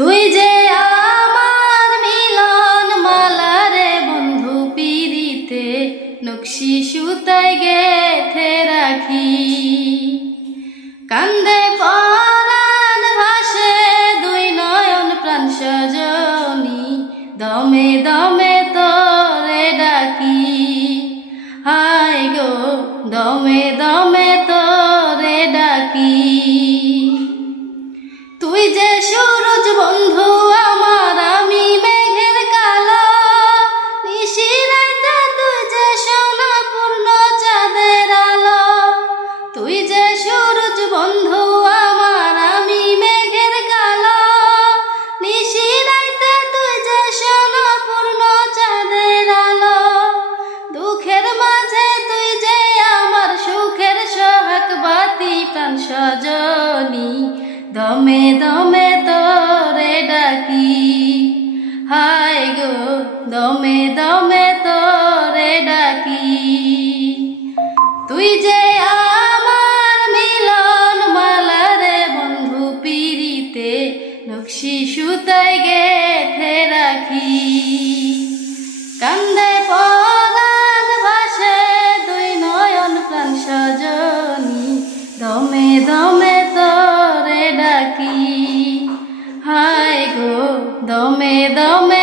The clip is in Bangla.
তুই যে আমার মিলন মালা রে বন্ধু পিরিতে নকশি সুতায় গেথে রাখি। কান্দে পরাণ ভাসে দুই নয়ন প্রাণ সজনী, দমে দমে তোরে ডাকি। হায় গো দমে দমে তোরে ডাকি। তুই যে সূরজ বন্ধু আমার, আমি মেঘের কালো। নিশিরাইতে তুই যে সোনা পূর্ণ চাঁদের আলো। তুই যে সূরজ বন্ধু আমার, আমি মেঘের কালো। নিশিরাইতে তুই যে সোনা পূর্ণ চাঁদের আলো। দুঃখের মাঝে তুই যে আমার সুখের সোহাগ বাতি প্রাণ সজনী, দমে দমে তোরে ডাকি। হায় গো দমে দমে তোরে ডাকি। তুই যে আমার মিলন মালা রে বন্ধু পিরিতে নকশি সুতায় গেথে রাখি। কান্দে পরাণ ভাসে দুই নয়ন প্রাণ সজনী, দমে দমে তোরে ডাকি। হায় গো দমে দমে